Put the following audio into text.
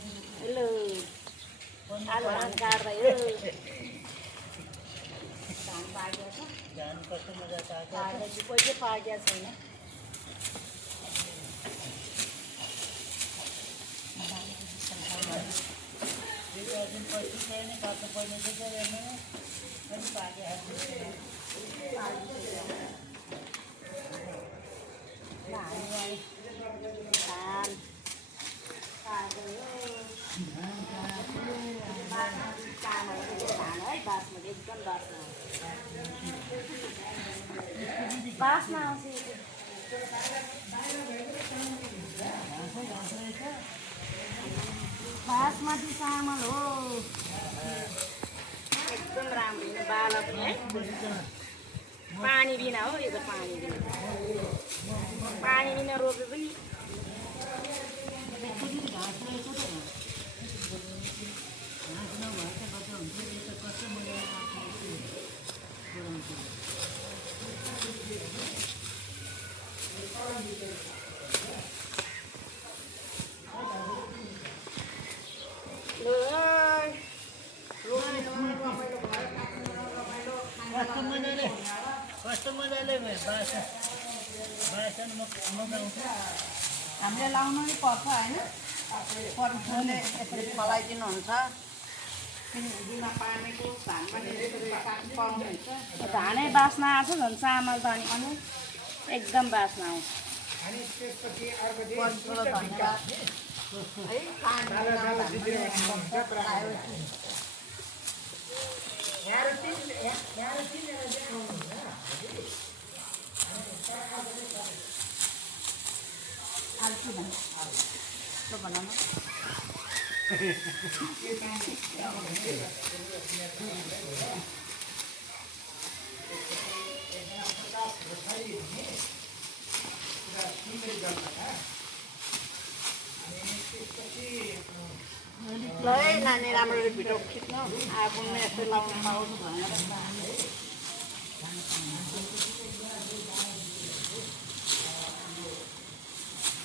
hello आज धान काट्दै हो धान पाकेको छ धान कस्तो मजाको आएको पाकेपछि कहिले पाकेको छैन दिन पछि चाहिँ नि काट्नु पर्ने चाहिँ हेर्नु पनि पाकेको धान काट्दै हो धान है बासमती एकदम बास्ना आउँछ बासमती चामल हो एकदम राम्रो बालक है पानी बिना हो यो त पानी बिना रोपे पनि कस्तो मजाले बासन मगाउँछ हामीले लाउनु नै पर्छ होइन परले यसरी फलाइदिनुहुन्छ दिनमा पानीको धानमा काट्नु पाउनुहुन्छ धानै बास्ना आउँछ झन् चामल त अनि एकदम बास्ना आउँछ ठुलो धन्यवाद है ल है नानी राम्ररी भिडियो खिच्नु आफूले यस्तो लाउनु पाउँछु भनेर